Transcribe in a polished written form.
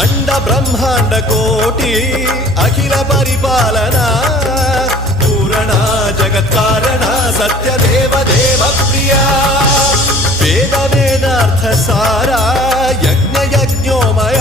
అండ బ్రహ్మాండ కోటి అఖిల పరిపాలన పూరణ జగత్కారణ సత్యదేవ దేవ ప్రియ వేద వేదార్థ సారా యజ్ఞ యజ్ఞోమయ